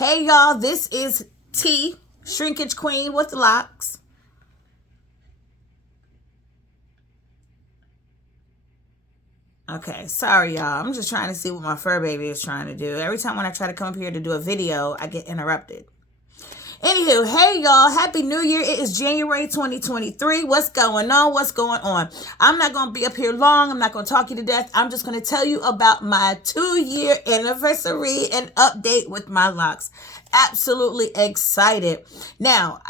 Hey y'all, this is T, Shrinkage Queen with Locs. Okay, sorry y'all. I'm just trying to see what my fur baby is trying to do. Every time when I try to come up here to do a video, I get interrupted. Anywho, hey y'all, happy new year. It is January 2023. What's going on? What's going on? I'm not going to be up here long. I'm not going to talk you to death. I'm just going to tell you about my 2-year anniversary and update with my locks. Absolutely excited. Now,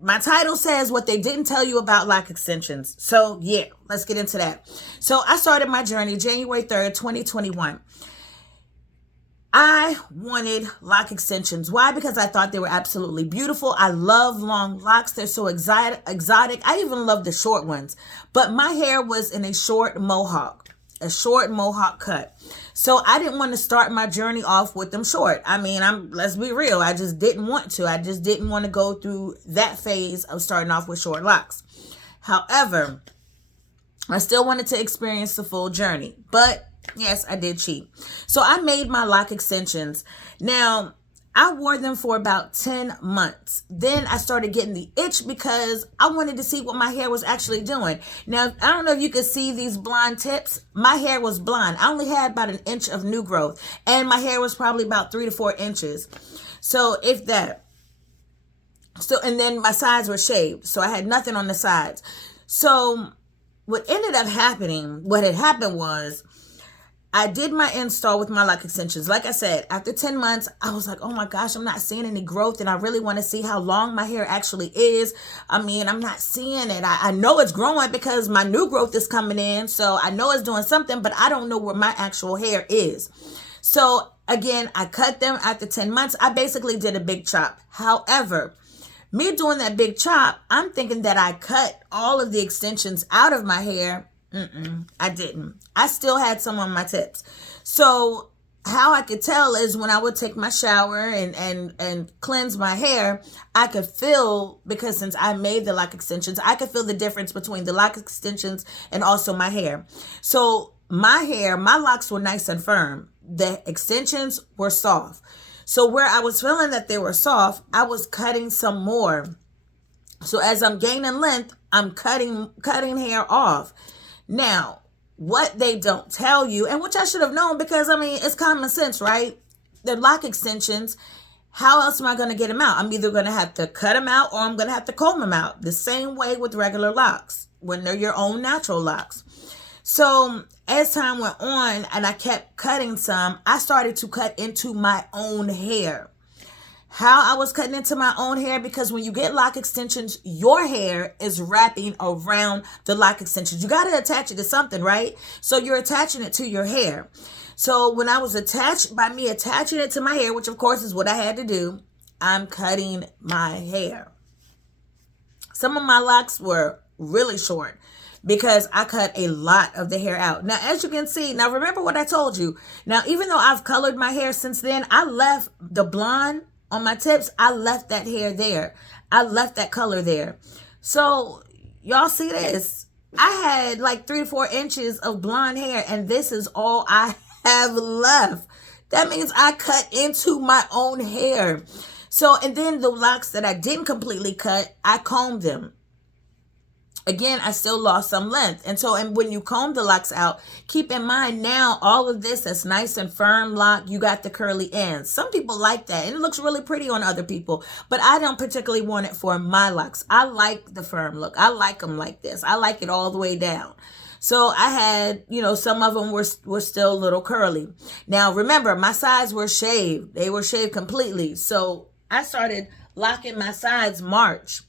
my title says what they didn't tell you about lock extensions. So yeah, let's get into that. So I started my journey January 3rd, 2021. I wanted lock extensions. Why? Because I thought they were absolutely beautiful. I love long locks. They're so exotic. I even love the short ones. But my hair was in a short mohawk cut. So I didn't want to start my journey off with them short. I mean, let's be real. I just didn't want to. I just didn't want to go through that phase of starting off with short locks. However, I still wanted to experience the full journey. But yes, I did cheat. So I made my lock extensions. Now, I wore them for about 10 months. Then I started getting the itch because I wanted to see what my hair was actually doing. Now, I don't know if you can see these blonde tips. My hair was blonde. I only had about an inch of new growth. And my hair was probably about 3 to 4 inches. So if that. So, and then my sides were shaved. So I had nothing on the sides. So what ended up happening, what had happened was, I did my install with my lock extensions. Like I said, after 10 months, I was like, oh my gosh, I'm not seeing any growth. And I really want to see how long my hair actually is. I mean, I'm not seeing it. I know it's growing because my new growth is coming in. So I know it's doing something, but I don't know where my actual hair is. So again, I cut them after 10 months. I basically did a big chop. However, me doing that big chop, I'm thinking that I cut all of the extensions out of my hair. I didn't. I still had some on my tips. So how I could tell is when I would take my shower and cleanse my hair, I could feel, because since I made the lock extensions, I could feel the difference between the lock extensions and also my hair. So my hair, my locks were nice and firm. The extensions were soft. So where I was feeling that they were soft, I was cutting some more. So as I'm gaining length, I'm cutting hair off. Now, what they don't tell you, and which I should have known because, I mean, it's common sense, right? The lock extensions, how else am I going to get them out? I'm either going to have to cut them out or I'm going to have to comb them out. The same way with regular locks when they're your own natural locks. So as time went on and I kept cutting some, I started to cut into my own hair. How I was cutting into my own hair, because when you get lock extensions, your hair is wrapping around the lock extensions. You got to attach it to something, right? So you're attaching it to your hair. So when I was by me attaching it to my hair, which of course is what I had to do, I'm cutting my hair. Some of my locks were really short because I cut a lot of the hair out. Now, as you can see, now remember what I told you. Now, even though I've colored my hair since then, I left the blonde on my tips. I left that hair there. I left that color there. So y'all see this? I had like 3 to 4 inches of blonde hair and this is all I have left. That means I cut into my own hair. So, and then the locks that I didn't completely cut, I combed them. Again, I still lost some length. And when you comb the locks out, keep in mind now all of this that's nice and firm lock, you got the curly ends. Some people like that and it looks really pretty on other people, but I don't particularly want it for my locks. I like the firm look. I like them like this. I like it all the way down. So I had, some of them were still a little curly. Now, remember, my sides were shaved. They were shaved completely. So I started locking my sides March.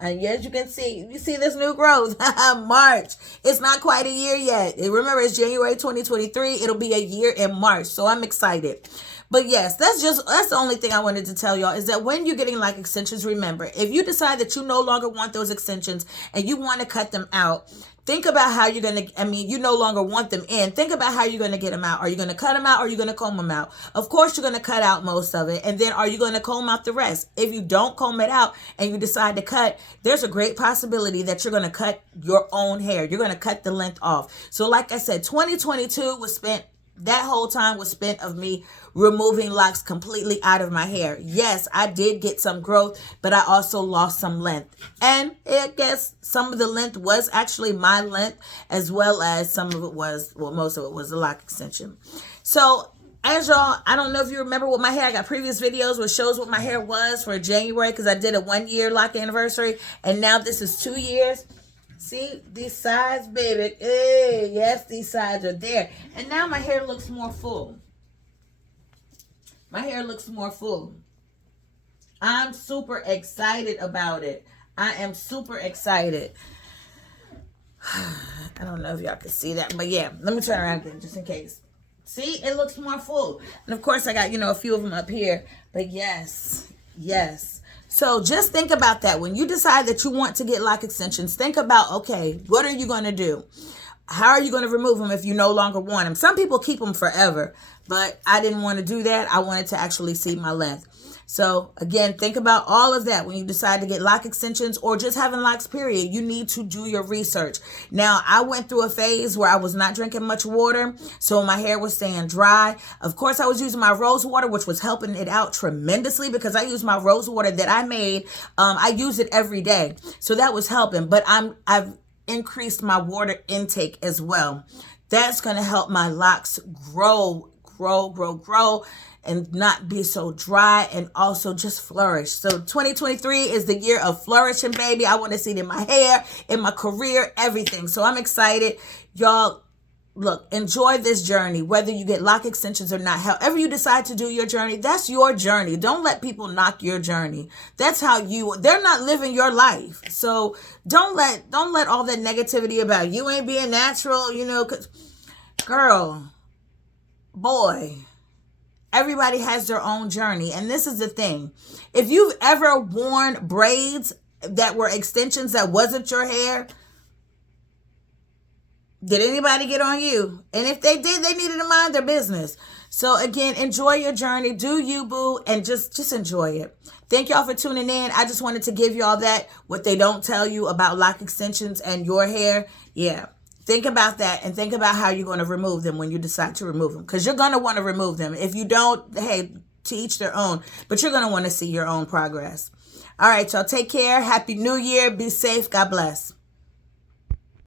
And as you can see, you see this new growth, March. It's not quite a year yet. Remember, it's January 2023. It'll be a year in March. So I'm excited. But yes, that's the only thing I wanted to tell y'all is that when you're getting lock extensions, remember, if you decide that you no longer want those extensions and you want to cut them out, think about how you're going to, you no longer want them in. Think about how you're going to get them out. Are you going to cut them out or are you going to comb them out? Of course, you're going to cut out most of it. And then are you going to comb out the rest? If you don't comb it out and you decide to cut, there's a great possibility that you're going to cut your own hair. You're going to cut the length off. So like I said, 2022 was spent That whole time was spent of me removing locks completely out of my hair. Yes, I did get some growth, but I also lost some length. And I guess some of the length was actually my length, as well as some of it was, well, most of it was a lock extension. So as y'all, I don't know if you remember what my hair, I got previous videos which shows what my hair was for January, because I did a 1 year lock anniversary, and now this is 2 years. See, these sides, baby. Hey, yes, these sides are there. And now my hair looks more full. My hair looks more full. I'm super excited about it. I am super excited. I don't know if y'all can see that, but yeah, let me turn around again just in case. See, it looks more full. And of course, I got, a few of them up here. But yes, yes. So just think about that. When you decide that you want to get lock extensions, think about, okay, what are you going to do? How are you going to remove them if you no longer want them? Some people keep them forever, but I didn't want to do that. I wanted to actually see my length. So again, think about all of that when you decide to get lock extensions or just having locks, period. You need to do your research. Now, I went through a phase where I was not drinking much water, so my hair was staying dry. Of course, I was using my rose water, which was helping it out tremendously, because I used my rose water that I made. I use it every day, so that was helping. But I've increased my water intake as well. That's going to help my locks grow, and not be so dry, and also just flourish. So 2023 is the year of flourishing, baby. I want to see it in my hair, in my career, everything. So I'm excited. Y'all, look, enjoy this journey, whether you get lock extensions or not. However you decide to do your journey, that's your journey. Don't let people knock your journey. That's how they're not living your life. So don't let all that negativity about you ain't being natural, 'cause girl, boy, everybody has their own journey. And this is the thing. If you've ever worn braids that were extensions that wasn't your hair, did anybody get on you? And if they did, they needed to mind their business. So again, enjoy your journey. Do you, boo, and just enjoy it. Thank y'all for tuning in. I just wanted to give y'all what they don't tell you about lock extensions and your hair. Yeah. Think about that, and think about how you're going to remove them when you decide to remove them, because you're going to want to remove them. If you don't, hey, to each their own, but you're going to want to see your own progress. All right, y'all, take care. Happy New Year. Be safe. God bless.